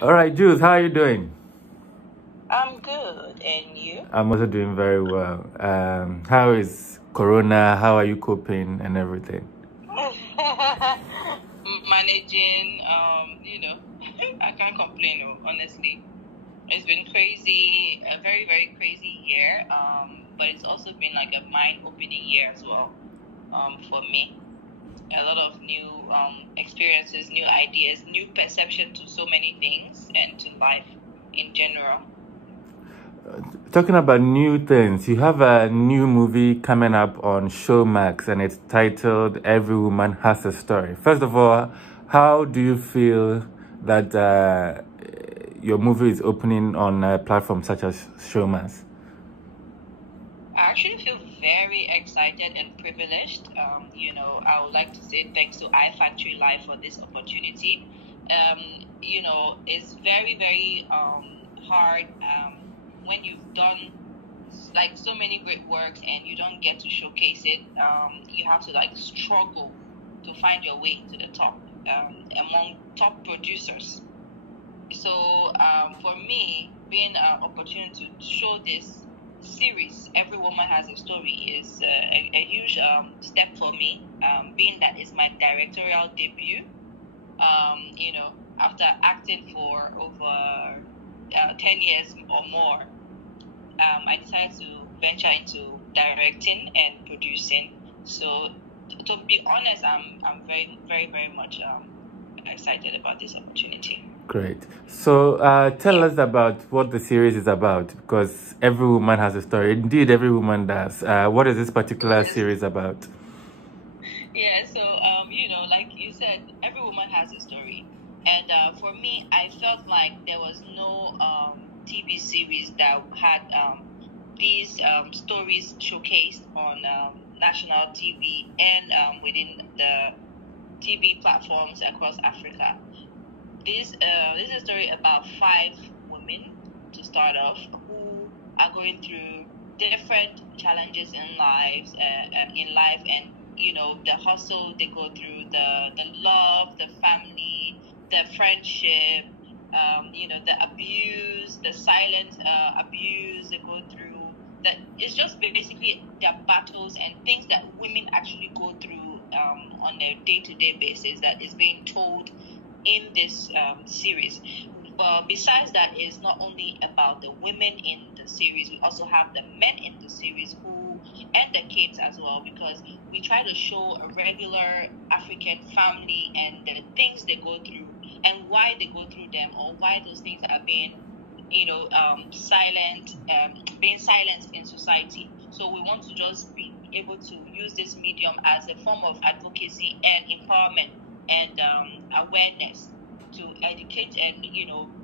All right, Jules, how are you doing? I'm good, and you? I'm also doing very well. How is Corona? How are you coping and everything? Managing, I can't complain, honestly. It's been crazy, a very, very crazy year, but it's also been like a mind-opening year as well, for me. A lot of new experiences, new ideas, new perception to so many things and to life in general. Talking about new things, you have a new movie coming up on Showmax and it's titled Every Woman Has a Story. First of all, how do you feel that your movie is opening on a platform such as Showmax? I actually feel very excited and privileged. I would like to say thanks to iFactory Live for this opportunity. It's very, very hard when you've done like so many great works and you don't get to showcase it. You have to like struggle to find your way to the top among top producers. So for me, being an opportunity to show this series, Every Woman Has a Story, is a huge step for me, being that it's my directorial debut. After acting for over 10 years or more, I decided to venture into directing and producing. So, to be honest, I'm very, very, very much excited about this opportunity. Great. So tell us about what the series is about, because every woman has a story. Indeed, every woman does. What is this particular series about? Yeah, so, like you said, every woman has a story. And for me, I felt like there was no TV series that had these stories showcased on national TV and within the TV platforms across Africa. This is a story about 5 women to start off who are going through different challenges in life, and the hustle they go through, the love, the family, the friendship, the abuse, the silent abuse they go through. That it's just basically their battles and things that women actually go through on a day-to-day basis that is being told in this series. But besides that, it's not only about the women in the series, we also have the men in the series and the kids as well, because we try to show a regular African family and the things they go through and why they go through them, or why those things are being being silenced in society. So we want to just be able to use this medium as a form of advocacy and empowerment and awareness to educate and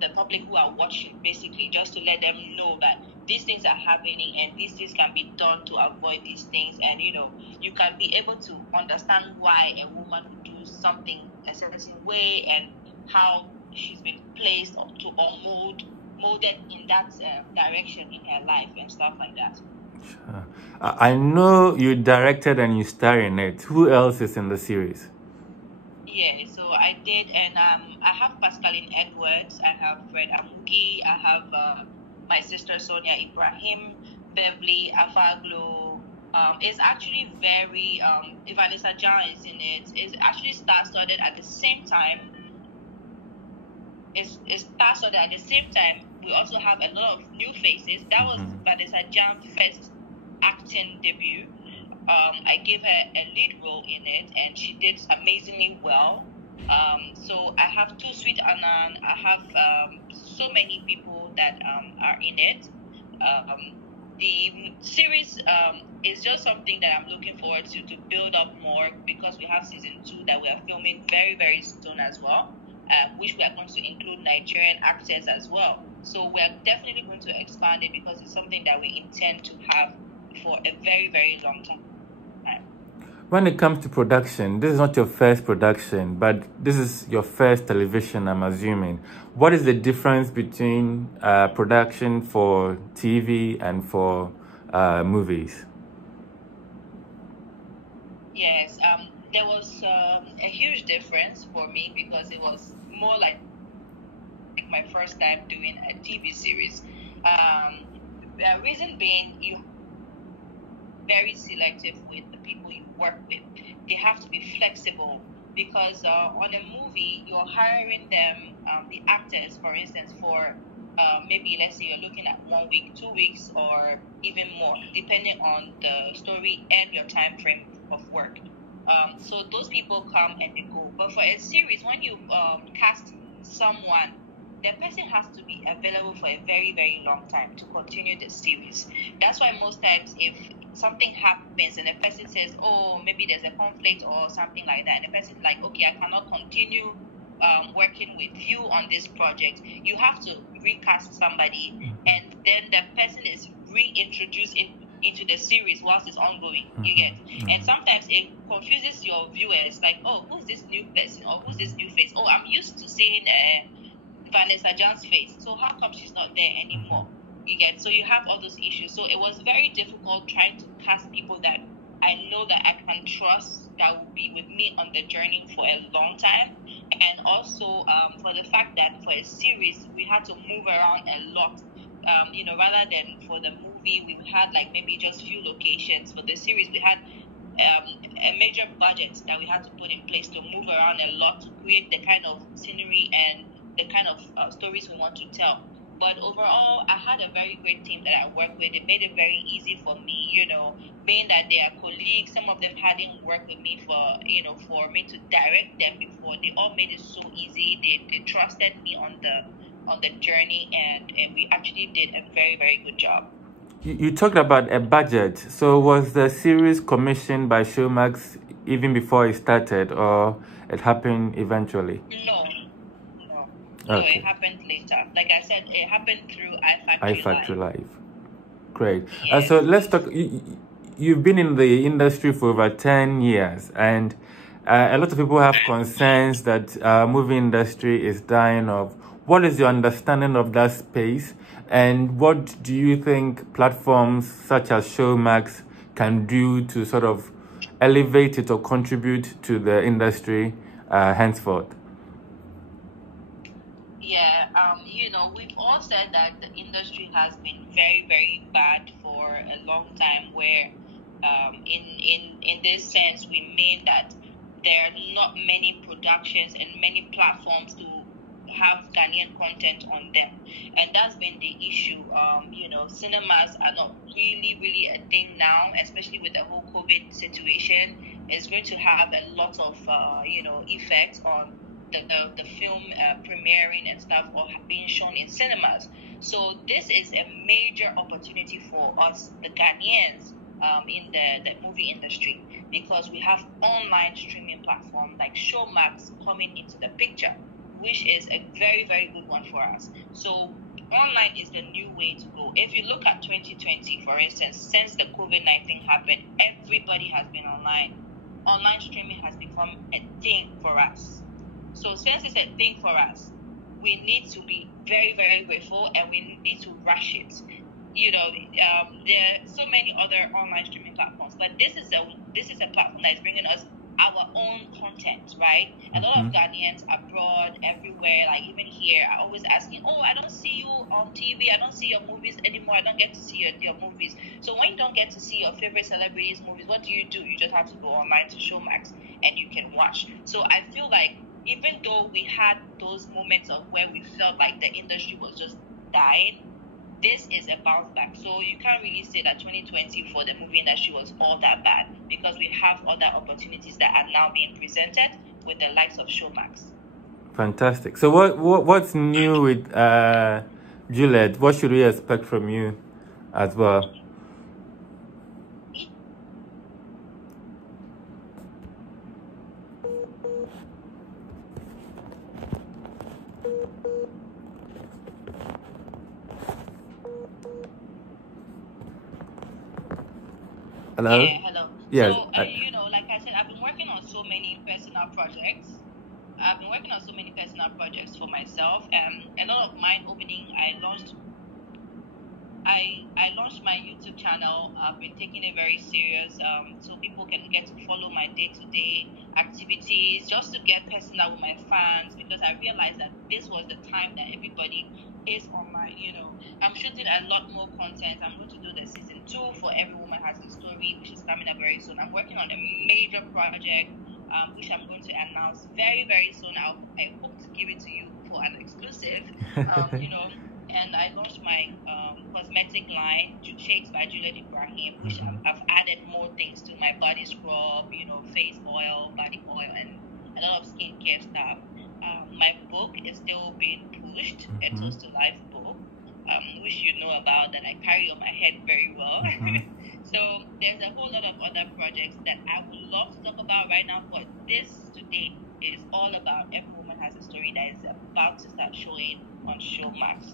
the public who are watching, basically just to let them know that these things are happening and these things can be done to avoid these things, and you can be able to understand why a woman would do something a certain way and how she's been placed or molded in that direction in her life and stuff like that. I know you directed and you star in it. Who else is in the series? Yeah, so I did, and I have Pascaline Edwards, I have Fred Amugi, I have my sister Sonia Ibrahim, Beverly, Afaglo. It's actually very Vanessa Gyan is in it. It's actually star-studded at the same time. It's star-studded at the same time. We also have a lot of new faces. That was Vanessa Gyan's first acting debut. I gave her a lead role in it, and she did amazingly well. So I have Toosweet Annan. I have so many people that are in it. The series is just something that I'm looking forward to build up more, because we have season 2 that we are filming very, very soon as well, which we are going to include Nigerian actors as well. So we are definitely going to expand it, because it's something that we intend to have for a very, very long time. When it comes to production, this is not your first production, but this is your first television, I'm assuming. What is the difference between production for TV and for movies? Yes, there was a huge difference for me, because it was more like my first time doing a TV series. The reason being, you very selective with the people you work with. They have to be flexible because on a movie, you're hiring them, the actors, for instance, for maybe let's say you're looking at 1 week, 2 weeks, or even more, depending on the story and your time frame of work. So those people come and they go. But for a series, when you cast someone, the person has to be available for a very, very long time to continue the series. That's why most times if something happens and the person says, oh, maybe there's a conflict or something like that, and the person's like, okay, I cannot continue working with you on this project, you have to recast somebody, and then the person is reintroduced into the series whilst it's ongoing. You get? And sometimes it confuses your viewers, like, oh, who's this new person, or who's this new face? Oh, I'm used to seeing Vanessa John's face, so how come she's not there anymore? You get? So you have all those issues. So it was very difficult trying to cast people that I know that I can trust, that will be with me on the journey for a long time. And also for the fact that for a series, we had to move around a lot. Rather than for the movie, we had like maybe just few locations. For the series, we had a major budget that we had to put in place to move around a lot to create the kind of scenery and the kind of stories we want to tell. But overall, I had a very great team that I worked with. It made it very easy for me, being that they are colleagues. Some of them hadn't worked with me for me to direct them before. They all made it so easy. They trusted me on the journey, and we actually did a very, very good job. You talked about a budget. So was the series commissioned by Showmax even before it started, or it happened eventually? No. Okay. So it happened later. Like I said, it happened through iFactory Live. Great. Yes. So let's talk. You've been in the industry for over 10 years, and a lot of people have concerns that movie industry is dying off. What is your understanding of that space, and what do you think platforms such as Showmax can do to sort of elevate it or contribute to the industry henceforth? Yeah, we've all said that the industry has been very, very bad for a long time, where in this sense, we mean that there are not many productions and many platforms to have Ghanaian content on them. And that's been the issue. Cinemas are not really a thing now, especially with the whole COVID situation. It's going to have a lot of, effects on the film premiering and stuff, or being shown in cinemas. So this is a major opportunity for us, the Ghanaians, in the movie industry, because we have online streaming platforms like Showmax coming into the picture, which is a very, very good one for us. So online is the new way to go. If you look at 2020, for instance, since the COVID-19 happened, everybody has been online. Online streaming has become a thing for us. So since it's a thing for us, we need to be very, very grateful, and we need to rush it. There are so many other online streaming platforms, but this is a platform that is bringing us our own content, right? A lot of Ghanaians abroad, everywhere, like even here, are always asking, oh, I don't see you on TV, I don't see your movies anymore, I don't get to see your movies. So when you don't get to see your favorite celebrities' movies, what do? You just have to go online to Showmax and you can watch. So I feel like even though we had those moments of where we felt like the industry was just dying, this is a bounce back. So you can't really say that 2020 for the movie industry was all that bad, because we have other opportunities that are now being presented with the likes of Showmax. Fantastic. So what's new with Juliet? What should we expect from you as well? Hello? Yeah, hello. Yes. So, like I said, I've been working on so many personal projects. For myself, and a lot of mind opening. I launched I launched my YouTube channel. I've been taking it very serious, so people can get to follow my day-to-day activities, just to get personal with my fans, because I realized that this was the time that everybody is on my, I'm shooting a lot more content. I'm going to do the season 2 for Every Woman Has a Story, which is coming up very soon. I'm working on a major project, which I'm going to announce very, very soon. I hope to give it to you for an exclusive, and I launched my cosmetic line, Shades by Juliet Ibrahim, which I've added more things to my body scrub, face oil, body oil, and a lot of skincare stuff. My book is still being pushed, a Toast to Life book, which you know about, that I carry on my head very well. So there's a whole lot of other projects that I would love to talk about right now, but this today is all about Every Woman Has a Story that is about to start showing on Showmax.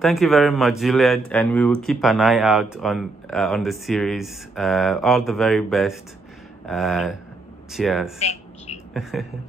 Thank you very much, Juliet, and we will keep an eye out on the series. All the very best. Cheers. Thank you.